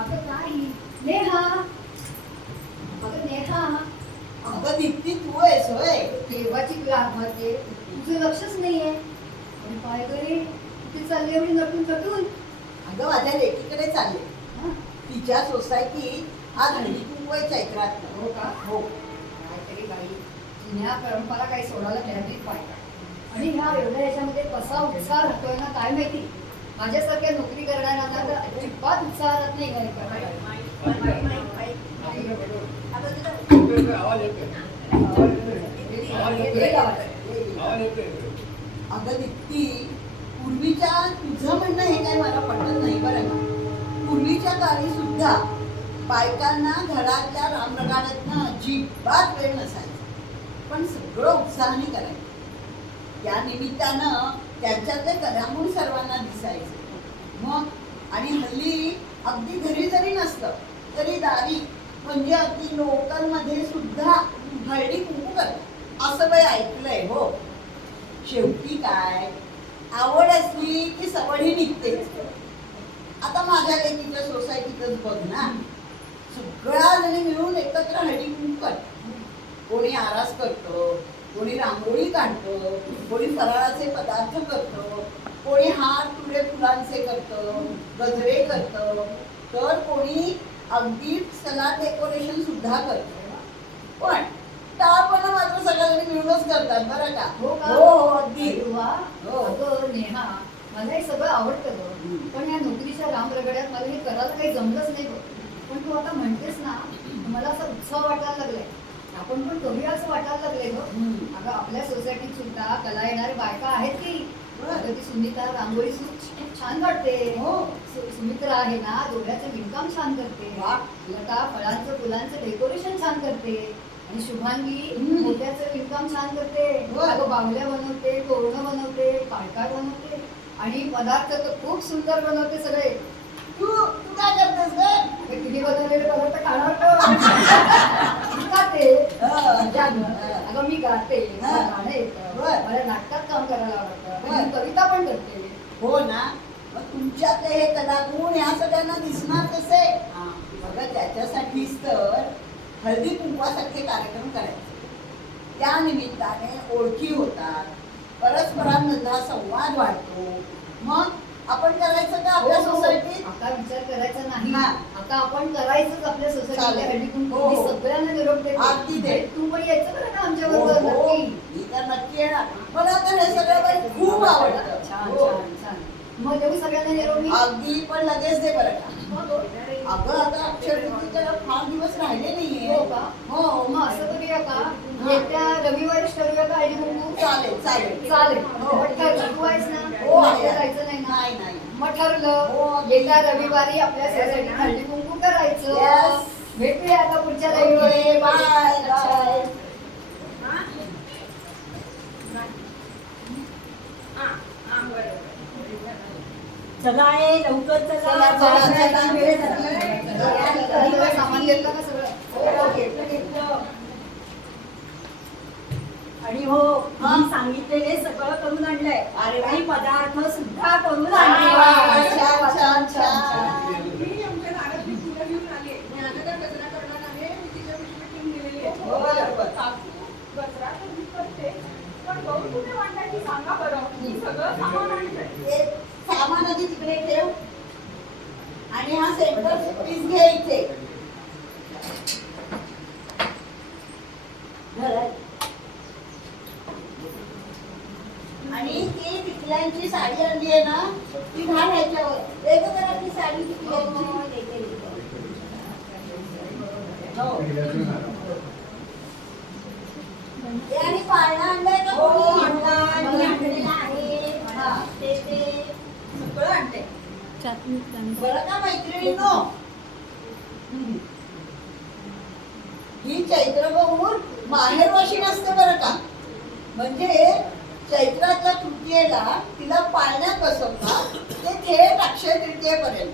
अगं काय नेहा, अगं नेहा, अगं दीप्ती तू आहेस होय. केव्हाची मध्ये तुझं लक्षच नाहीये. आणि काय करे कुठे चालली एवढी नटून नटून? अगं माझ्या लेकीकडे चालले. हं? तिच्या सोसायटीत आज हळदी कुंकू आहे चैत्रात. हो का? हो. काहीतरी बाई जुन्या परंपरा काही सोडायला मिळालीच पाहिजे. आणि ह्या एवढ्या याच्यामध्ये कसा उत्साह राहतोय ना काय माहिती. माझ्यासारख्या नोकरी करणाऱ्यांना तर अजिबात उत्साह राहत नाही घरी अगं दीप्ती, पूर्वीच्या तुझं म्हणणं हे काय मला पटत नाही बरं का. पूर्वीच्या काळी सुद्धा बायकांना घरातल्या रामरगाड्यातनं अजिबात वेळ नसायचा, पण सगळं उत्साहाने करायचं. त्या निमित्तानं त्यांच्यातले कलागुण सर्वांना दिसायचे. मग आणि हल्ली अगदी घरी जरी नसलं तरी दारी म्हणजे अगदी लोकलमध्ये सुद्धा हळदी कुंकू करतात असं बाई ऐकलंय. हो, शेवटी काय आवड असली की सवडी निघतेच. आता माझ्या लेकीच्या सोसायटीतच बघ ना, सगळ्या जणी मिळून एकत्र हळदी कुंकू करतात. कोणी आरास करतो, कोणी रांगोळी काढतो, कोणी फराळाचे पदार्थ करतो, कोणी हार तुरे फुलांचे करतो, गजरे करतो, तर कोणी अगदी सलाड डेकोरेशन सुद्धा करतो. पण टाळपणा मात्र सगळ्यांनी मिळूनच करतात बरं का. हो का? हो हो अगदी. हो. अगं नेहा, मला हे सगळं आवडतं गं, पण या नोकरीच्या रामरगड्यात मला हे करायला काही जमलंच नाही बघ. पण तू आता म्हणतेस ना, मला असा उत्साह वाटायला लागलाय. आपण पण करूया असं वाटायला लागलंय गं. अगं आपल्या सोसायटीत सुद्धा कला येणारे बायका आहेत की. अगं ती सुनीता रांगोळी खूप छान काढते. हो. सुमित्रा आहे ना, डोळ्याचं विणकाम छान करते. लता फळांचं फुलांचं डेकोरेशन छान करते. आणि शुभांगी मोत्याचं विणकाम छान करते. अगं बाहुल्या बनवते, तोरणं बनवते, काय बनवते. आणि पदार्थ तर खूप सुंदर बनवते सगळे. तू तू काय करतेस ग? तिने बनवलेले पदार्थ खाणार गाते. अगं मी गाते, मला गाणं येतं, मला नाटकात काम करायला आवडतं, आणि कविता पण करते. हो ना, मग तुमच्यात हे कलागुण ह्या सगळ्यांना दिसणार कसे? बघा त्याच्यासाठीच तर हळदी कुंकवासारखे कार्यक्रम करायचे. त्या निमित्ताने ओळखी होतात, परस्परांमधला संवाद वाढतो. मग आपण करायचं का आपल्या सोसायटीत? आता विचार करायचा नाही, हा. आता आपण करायचंच आपल्या सोसायटीत हळदी कुंकू. हो. मी सगळ्यांना निरोप देते. अगदी दे. तू पण यायचं बरं का आमच्या हो, बरोबर हो. नक्की. मी तर नक्की येणार. मला तर हे सगळं बाई खूप आवडतं. छान हो. छान छान. मग देऊ सगळ्यांना निरोप मी? अगदी, पण लगेच दे बरं का. अगं आता अक्षर तृतीयेला फार दिवस राहिले नाहीये. हो का? हो. मग असं करूया का, येत्या रविवारीच ठरवूया का हळदी कुंकू? चालेल चालेल चालेल. हो. पण ठरलं तू आहेस ना? हो, आहे. तुला जायचं नाही ना? नाही नाही. मग हो. ठरलं येत्या रविवारी आपल्या सोसायटीत हळदी कुंकू करायचं. Yes. भेटूया आता पुढच्या रविवारी. Okay, bye, bye. चला आहे लवकर चला, चला, चला. वेळ झाला. सामान घेतलं का सगळं? हो, घेतलं, घेतलं. आणि हो मी सांगितलेले सगळं करून आणलंय. अरे वा. आणि पदार्थ सुद्धा करून वा, आणले. छान, छान, छान. मी आमच्या दारातली फुलं घेऊन आले. मी आता त्या कचरा करणार आहे. मी तिच्या पिशवीत ठेवून दिलेली आहे. बरोबर. काकू, कचरा तर मी करते, पण गहू कुठे वाटायची सांगा बरं. मी सगळं सामान आणलंय. ते सामान आधी तिकडे ठेव आणि हा सेंटर पीस घे इथे. धर. आणि ती टिकल्यांची साडी आणली आहे ना, ती घाल ह्याच्यावर. एक जरा ती साडी टिकल्यांची. हो. ते आणि पाळणा आणलाय का हो, कोणी? आणलाय. मला आणलेला आहे. हा, ते सगळं आणते. बरं का मैत्रिणींनो, ही चैत्र गौर माहेरवाशी नसते बरं का. म्हणजे चैत्राच्या तृतीयेला तिला पाळण्यात बसवतात ते थेट अक्षय तृतीयेपर्यंत.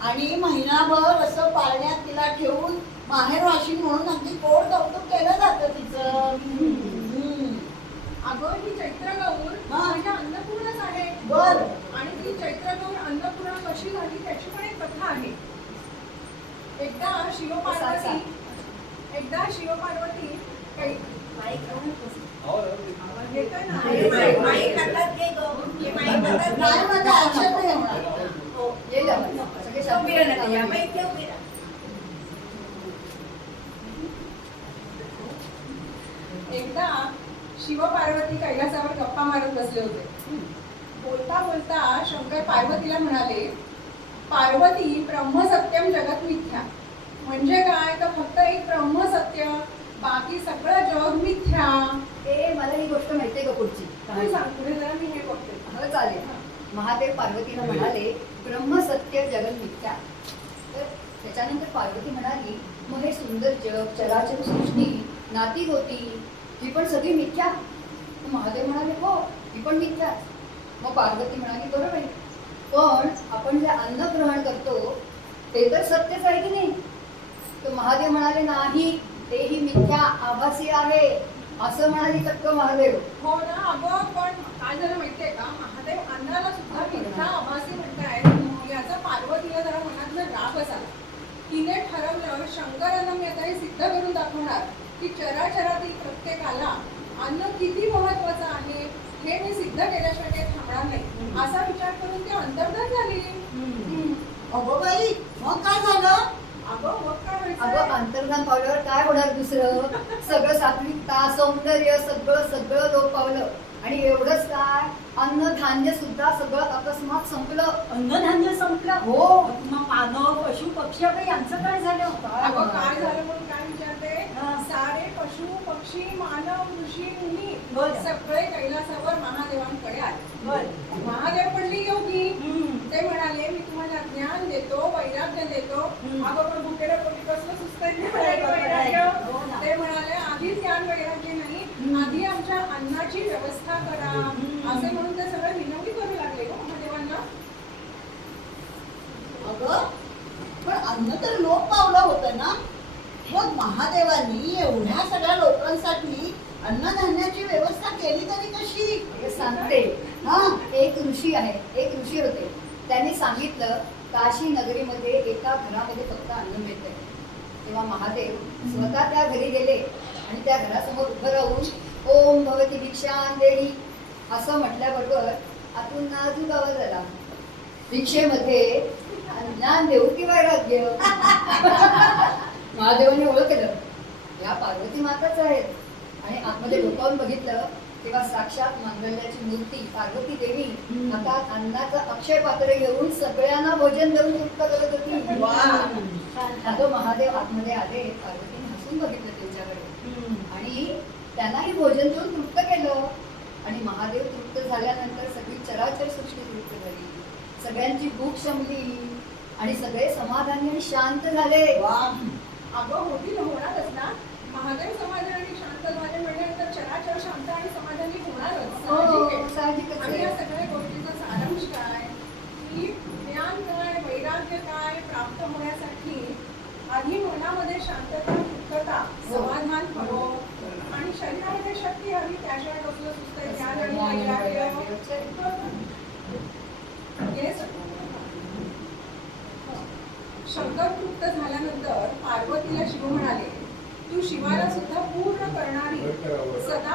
आणि महिनाभर असं पाळण्यात तिला ठेवून माहेरवाशी म्हणून अगदी गोड कौतुक केलं जातं तिचं. अगं ही चैत्र गौर माझ्या अन्नपूर्णाच आहे. बर. आणि ती चैत्र गौर अन्नपूर्णा कशी झाली त्याची पण एक कथा आहे. एकदा शिवपार्वती काही येतोय ना? नाही माझा अक्षर नाही होणार. येईल आवाज. सगळे शांत. एकदा शिवपार्वती कैलासावर गप्पा मारत बसले होते. बोलता बोलता शंकर पार्वतीला म्हणाले, पार्वती ब्रह्मसत्यम जगत मिथ्या. म्हणजे काय तर फक्त एक ब्रह्मसत्य, बाकी सगळं जग मिथ्या. मला ही गोष्ट माहितीये का पुढची? तू सांग पुढे जरा, मी हे बघते. हो चालेल. महादेव पार्वतीला म्हणाले ब्रह्मसत्य जगन मिथ्या. तर त्याच्यानंतर पार्वती म्हणाली, मग हे सुंदर जग, चराचर सृष्टी, नाती होती, ही पण सगळी मिथ्या? महादेव म्हणाले हो, ही पण मिथ्या. मग पार्वती म्हणाली बरोबर आहे, पण आपण जे अन्न ग्रहण करतो ते तर सत्यच आहे की नाही? तर महादेव म्हणाले नाही, तेही मिथ्या आभासी आहे, असं म्हणाली चक्क महादेव. हो ना. अगं पण काय झालं माहितीये का, महादेव अन्नाला सुद्धा मिथ्या आभासी म्हणताय. याचा पार्वतीला जरा मनातनं रागच आला. तिने ठरवलं, शंकरांना मी आता हे सिद्ध करून दाखवणार की चराचरातील प्रत्येकाला अन्न किती महत्वाचं आहे हे मी सिद्ध केल्याशिवाय काही थांबणार नाही, असा विचार करून ती अंतर्धान झाली. अगो बाई, मग काय झालं? अगं मग काय अगं व्हायचं? अंतर्धान पावल्यावर काय होणार दुसरं? सगळं सात्विकता, सौंदर्य सगळं लोप पावलं. आणि एवढंच काय, अन्न धान्य सुद्धा सगळं अकस्मात संपलं. अन्नधान्य संपलं. हो. मग मानव पशु पक्षी यांचं काय झालं? अगं काय झालं म्हणून काय विचारते? हा. सारे पशु पक्षी मानव ऋषी मुनी बरं. सगळे कैलासावर महादेवांकडे आले. बरं. महादेव पडली योगी. हम्म. ते म्हणाले, मी तुम्हाला ज्ञान देतो, वैराग्य देतो. अगं पण भुकेला पोटी कसलं सुचतंय वैराग्य? हो ना. ते म्हणाले, आधी ज्ञान वैराग्य नाही, आधी आमच्या अन्नाची व्यवस्था करा. असे म्हणून ते सगळं विनवणी करू लागले हो महादेवांना. अगं पण अन्न तर लोप पावलं होतं ना. मग महादेवांनी एवढ्या सगळ्या लोकांसाठी अन्नधान्याची व्यवस्था केली तरी कशी? हे सांगते. हा, एक ऋषी होते. त्यांनी सांगितलं, काशी नगरीमध्ये एका घरामध्ये फक्त अन्न मिळतंय. तेव्हा महादेव स्वतः त्या घरी गेले आणि त्या घरासमोर उभं राहून ओम भगवती भिक्षां देही असं म्हटल्याबरोबर आतून नाजूक आवाज आला, भिक्षेमध्ये ज्ञान देऊ की वैराग्य? महादेवाने ओळखलं, या पार्वती माताच आहेत. आणि आतमध्ये डोकावून बघितलं तेव्हा साक्षात मंगल्याची मूर्ती पार्वती देवी हातात अन्नाचं अक्षय पात्र घेऊन सगळ्यांना भोजन देऊन तृप्त करत होती. अगं महादेव आतमध्ये आले, पार्वतीने हसून बघितलं त्यांच्याकडे आणि त्यांनाही भोजन देऊन तृप्त केलं. आणि महादेव तृप्त झाल्यानंतर सगळी चराचर सृष्टी तृप्त झाली, सगळ्यांची भूक शमली आणि सगळे समाधानी आणि शांत झाले. अगं होणारच ना. महादेव समाधान आणि शांत झाले म्हणजे चराचर शांत आणि समाधानी होणारच, साहजिक आहे. साहजिकच आणि आहे. या सगळ्या गोष्टीचा सारांश काय की ज्ञान काय, वैराग्य काय प्राप्त होण्यासाठी आधी मनामध्ये शांतता, मुक्तता, समाधान हवं आणि शरीरामध्ये शक्ती हवी. त्याशिवाय कसलं सुचतंय ज्ञान आणि वैराग्य? हे सगळं. शंकर तृप्त झाल्यानंतर पार्वतीला शिव म्हणाले, तू शिवाला सुद्धा पूर्ण करणारी सदा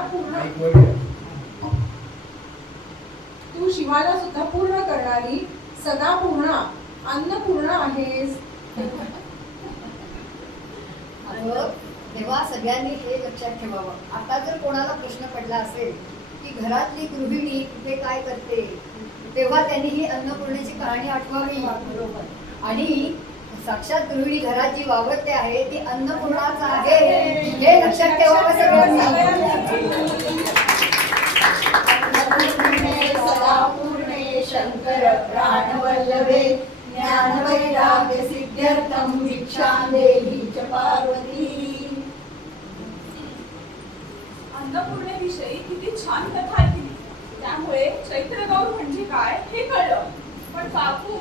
पूर्ण अन्नपूर्ण आहेस. अगं तेव्हा सगळ्यांनी हे लक्षात ठेवावं. आता जर कोणाला प्रश्न पडला असेल की घरातली गृहिणी कुठे काय करते, तेव्हा त्यांनी ही अन्नपूर्णेची कहाणी आठवावी. आणि साक्षात गृहिणी घरात जी वावरते आहे ती अन्नपूर्णाच आहे, हे लक्षात ठेवावं सगळ्यांनी. पूर्णे शंकर प्राणवल्लभे ज्ञान वैराग्य सिद्ध्यर्थम भिक्षां देहि च पार्वती. अन्नपूर्णेविषयी किती छान कथा ऐकली. त्यामुळे चैत्रगौर म्हणजे काय हे कळलं. पण काकू,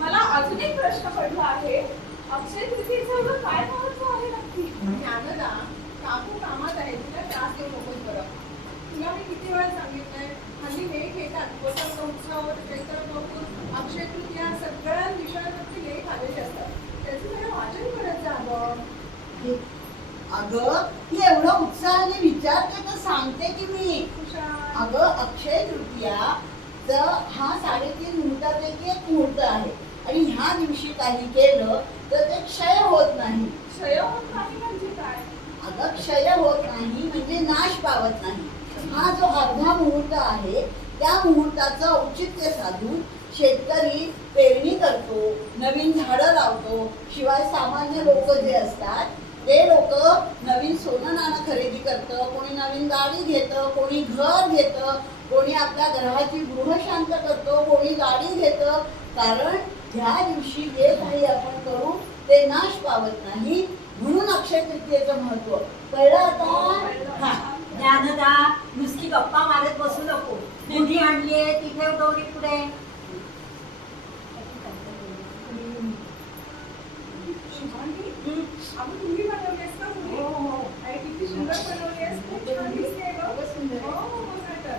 मला अजून एक प्रश्न पडला आहे. अक्षय तृतीयेचं एवढं काय महत्व आहे नक्की? ज्ञानदा, काकू कामात आहे, तुला त्रास देऊ नकोस बरं. तुला मी किती वेळा सांगितलंय, हल्ली लेख येतात, वसंत उत्सव, चैत्र गौर, अक्षय तृतीया, सगळ्या विषयांवरती लेख आलेले असतात. त्याचं जरा वाचन करायचं. अगं ती एवढं उत्साहाने विचारते तर सांगते की मी. खुशाल. अगं अक्षय तृतीया तर हा 3.5 मुहूर्तापैकी एक मुहूर्त आहे आणि ह्या दिवशी काही केलं तर ते क्षय होत नाही. क्षय होत नाही म्हणजे काय? अगं क्षय होत नाही म्हणजे नाश पावत नाही. हा जो अर्धा मुहूर्त आहे त्या मुहूर्ताचं औचित्य साधून शेतकरी पेरणी करतो, नवीन झाडं लावतो. शिवाय सामान्य लोक जे असतात ते लोक नवीन सोनं नाणं खरेदी करतं, कोणी नवीन गाडी घेतं, कोणी घर घेतं, कोणी आपल्या ग्रहाची गृहशांत करतो, कोणी गाडी घेतं. कारण ह्या दिवशी जे काही आपण करू ते नाश पावत नाही. म्हणून अक्षय तृतीयेचं महत्व कळलं आता? हा. ज्ञानदा नुसती गप्पा मारत बसू नको. गुढी आणलीये ती ठेव गौरी पुढे. शुभांगी, अगं तुम्ही बनवलीस ना मुली? आणि किती सुंदर बनवलीस. खूप छान दिसते गं. खूपच सुंदर आहे. हो, हो काय तर.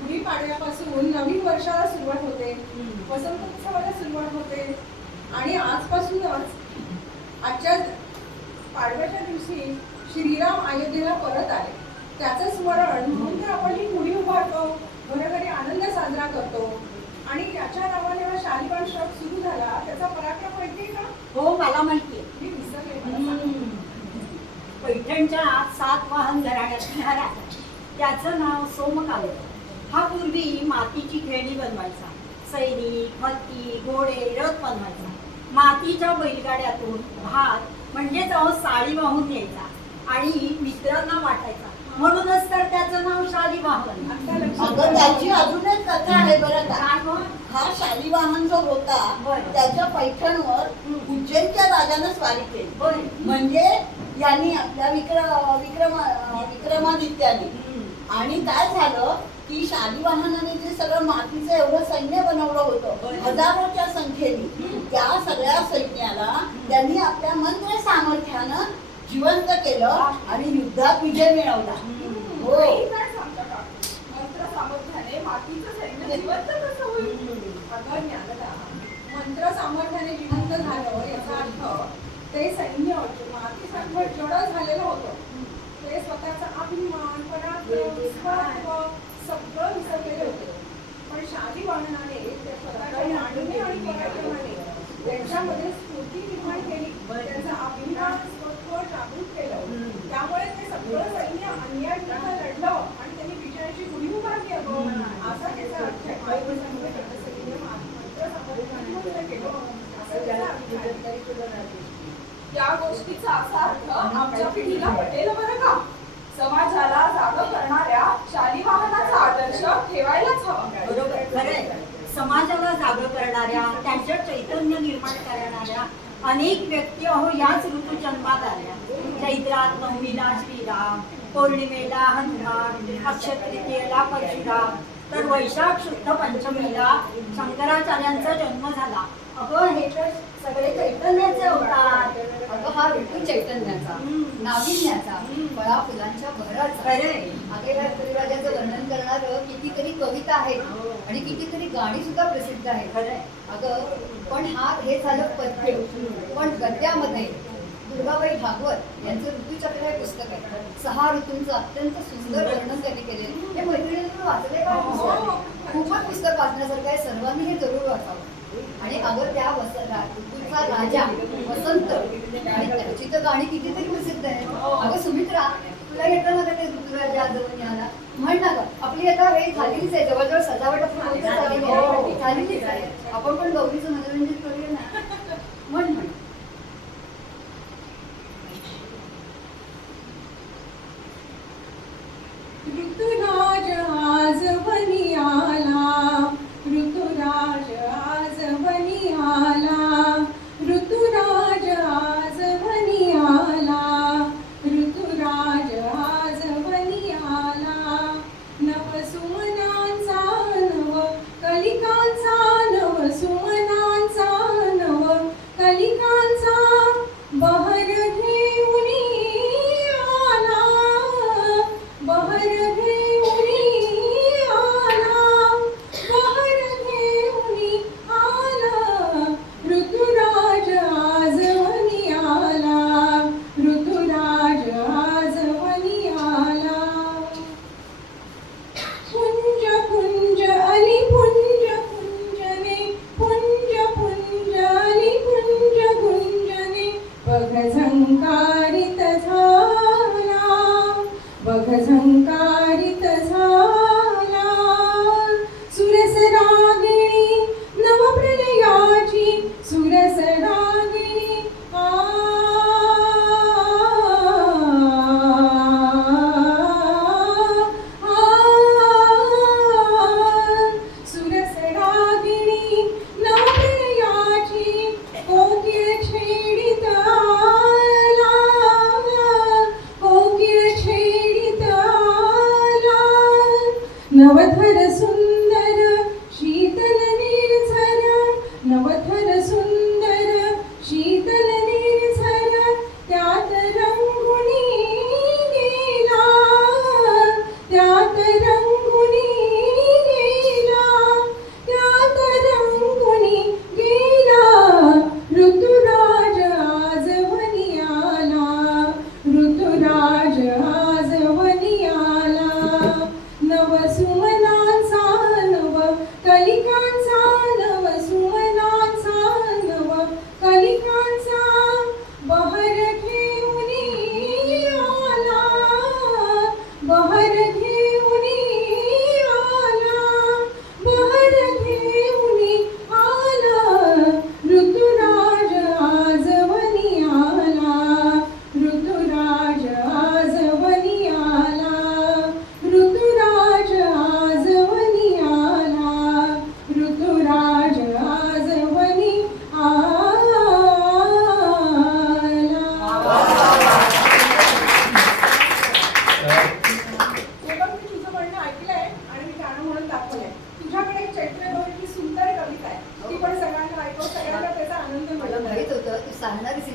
गुढीपाडव्यापासून नवीन वर्षाला सुरुवात होते, वसंत उत्सवाला सुरुवात होते आणि आजपासूनच आजच्या पाडव्याच्या दिवशी श्रीराम अयोध्येला परत आले. त्याचं स्मरण म्हणून तर आपण ही गुढी उभारतो, घरोघरी आनंद साजरा करतो. आणि याच्या नावाने हा शालिवान शक सुरू झाला. त्याचा पराक्रम माहितीये का? हो मला माहितीये. मी विसरले, मला सांग. पैठणच्या 7 वाहन घराण्यात हा राजा. त्याचं नाव सोमकांत. हा पूर्वी मातीची खेळणी बनवायचा. सैनिक, हत्ती, घोडे, रथ बनवायचा. मातीच्या बैलगाड्यातून भात म्हणजेच साळी वाहून न्यायचा आणि मित्रांना वाटायचा. म्हणूनच तर त्याचं नाव शालिवाहन. आता लक्षात अगं आलं. त्याची अजून एक कथा आहे बरं का. काय मग? हा शालिवाहन जो होता बरं. त्याच्या पैठणवर उज्जैनच्या राजानं स्वारी केली. बरं. म्हणजे यांनी आपल्या विक्रमादित्याने. आणि काय झालं की शालिवाहनाने जे सगळं मातीचं एवढं सैन्य बनवलं होतं बरं. हजारोच्या संख्येने, त्या सगळ्या सैन्याला त्यांनी आपल्या मंत्र सामर्थ्यानं जिवंत केलं आणि युद्धात विजय मिळवला. हो. काही काय सांगता का? मंत्र सामर्थ्याने मातीचं सैन्य जिवंत कसं होईल? अगं ज्ञानदा, मंत्र सामर्थ्याने जिवंत झालं याचा अर्थ ते सैन्य मातीसारखं जड झालेलं होतं. ते स्वतःचा अभिमान, पराक्रम, स्वार्थ सगळं विसरलेले होते. पण शालिवाहनाने त्या स्वतःच्या मांडणी आणि पराक्रमाने त्यांच्यामध्ये स्फूर्ती निर्माण केली. त्यांचा अभिमान, स्वत्व जागृत केलं. त्यामुळे ते सगळं सैन्य अन्यायाविरुद्ध लढलं आणि त्यांनी विजयाची गुढी उभारली. असा त्याचा अर्थ आहे. या गोष्टीचा असा अर्थ आमच्या पिढीला पटेल बरं का? समाजाला जागं करणाऱ्या शालिवाहनाचा आदर्श ठेवायलाच हवा. बरोबर, खरंय. समाजाला जागं करणाऱ्या, त्यांच्या चैतन्य निर्माण करणाऱ्या अनेक व्यक्ती याच ऋतू जन्मात आल्या. चैत्रात नवमीला श्रीराम, पौर्णिमेला हनुमान, अक्षय तृतीयेला परशुराम, तर वैशाख शुद्ध पंचमीला शंकराचार्यांचा जन्म झाला. अगं हे तर सगळे चैतन्याचे अवतार. अगं हा ऋतू चैतन्याचा, नाविन्याचा, फळा फुलांच्या बहराचा. खरंय. अगं या कविराजाचं वर्णन करणारं कितीतरी कविता आहेत आणि कितीतरी गाणी सुद्धा प्रसिद्ध आहेत. खरंय. अगं पण हे झालं पद्य. पण गद्यामध्ये दुर्गाबाई भागवत यांचं ऋतुचक्र हे पुस्तक आहे. 6 ऋतूंचं अत्यंत सुंदर वर्णन त्यांनी केलेलं. हे मैत्रिणींनी तुम्ही वाचलंय का पुस्तक? खूपच पुस्तक वाचण्यासारखं आहे. सर्वांनी हे जरूर वाचावं. आणि अगं त्या ऋतूचा राजा वसंत आणि त्याची तर गाणी कितीतरी प्रसिद्ध आहे. अगं सुमित्रा, तुला येतं ना ते ऋतुराजा जवळ आला म्हण ना गं. आपली आता वेळ झालेलीच आहे. जवळजवळ सजावट आपण झालेलीच आहे. आपण पण गौरीचं मनोरंजन करूया ना. म्हण म्हण. ऋतुराज आज बनी आला, ऋतुराज आज बनी आला, ऋतुराज आज बनी आला, ऋतुराज आज बनी आला. नव सुमनांचा नव कलिकांचा, नव सुमनांचा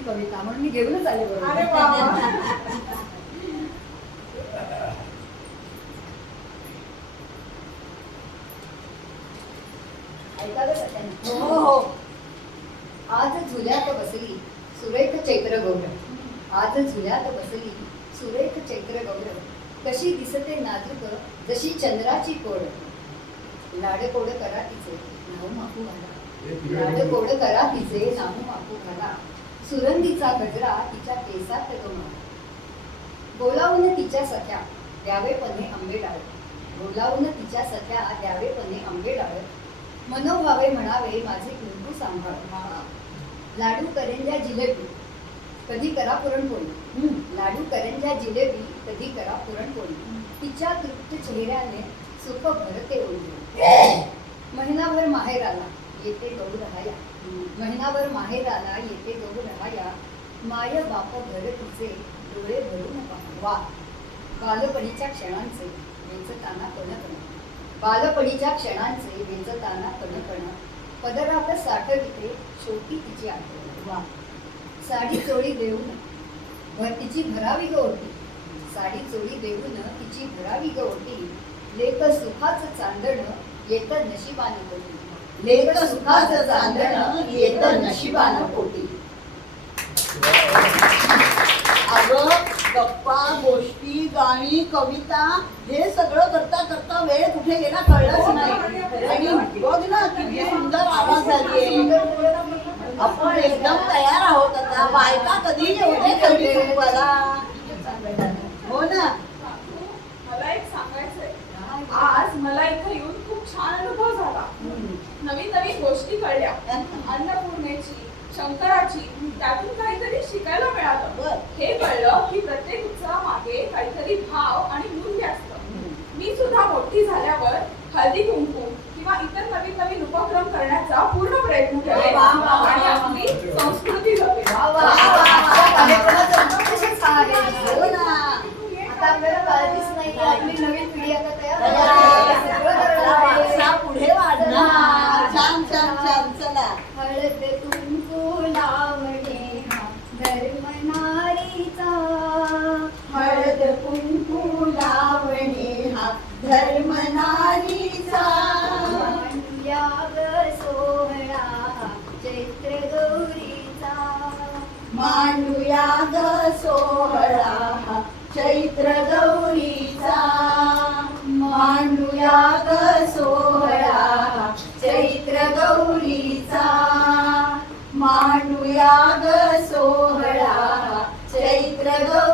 कविता म्हणून मी घेऊनच आले अरे बरोबर. वा. ऐकावं सगळ्यांनी. हो हो. आज झुल्यात बसली सुरेख चैत्र गौरव, आज झुल्यात बसली सुरेख चैत्र गौरव, कशी दिसते नाजूक जशी चंद्राची कोड, लाडकोड करा तिचे नाव माकू घाला, लाडकोड करा तिचे नाव माकू घाला, सुरंगीचा गजरा तिच्या केसात गमा, बोलावून तिच्या सख्या द्यावे पणे आंबे डाळ, बोलावून तिच्या सख्या द्यावे पणे आंबे डाळ, मनोभावे म्हणावे माझे कुंकू सांभाळ, लाडू करंज्या जिलेबी कधी करा पुरणपोळी, लाडू करंज्या जिलेबी कधी करा पुरणपोळी, तिच्या तृप्त चेहऱ्याने सुख भरते ओढे, महिनाभर माहेराला येते गौर राहाया, महिनाभर माहेराला येते गौर राहाया, माय बाप घर तिचे डोळे भरून पाहा, बालपणीच्या क्षणांचे वेचताना कणकण, बालपणीच्या क्षणांचे वेचताना कणकण, पदरात साठविते शेवटी तिची आठवण, वा साडी चोळी देऊन तिची भरावी गवटी, साडी चोळी देऊन तिची भरावी गवटी, लेक सुखाचं चांदण येत नशिबानं पोटी, लेक सुखाचं चांदण येत नशिबानं पोटी. अगं गप्पा गोष्टी गाणी कविता हे सगळं करता करता वेळ कुठे गेला कळलंच नाही. आणि बघ ना किती सुंदर आवाज झालीये. आपण एकदम तयार आहोत आता. बायका कधी येऊदे कधी कुंकवाला. हो ना. काकू, मला एक सांगायचंय. आज मला इथे येऊन खूप छान अनुभव झाला. नवीन नवीन गोष्टी कळल्या. अन्नपूर्णेची, शंकराची, त्यातून काहीतरी शिकायला मिळालं. हे कळलं की प्रत्येक उत्सवामागे काहीतरी भाव आणि मूल्य असतं. मी सुद्धा मोठी झाल्यावर हळदी कुंकू किंवा इतर नवीन नवीन उपक्रम करण्याचा पूर्ण प्रयत्न करेन आणि आपली संस्कृती जपेन. हो ना. आता आपल्याला काळजीच नाही, आपली नवीन पिढी आता तयार वारसा पुढे वाढणार. छान छान छान. चला. हळद कुंकू लावणे हा धर्म नारीचा, हळद कुंकू लावणे हा धर्म नारीचा, मांडूया ग सोहळा हा चैत्र गौरीचा, मांडूया ग सोहळा हा चैत्र गौरीचा, मांडूया ग सोहळा हा चैत्र गौरीचा, मांडूया ग सोहळा हा चैत्र गौरीचा.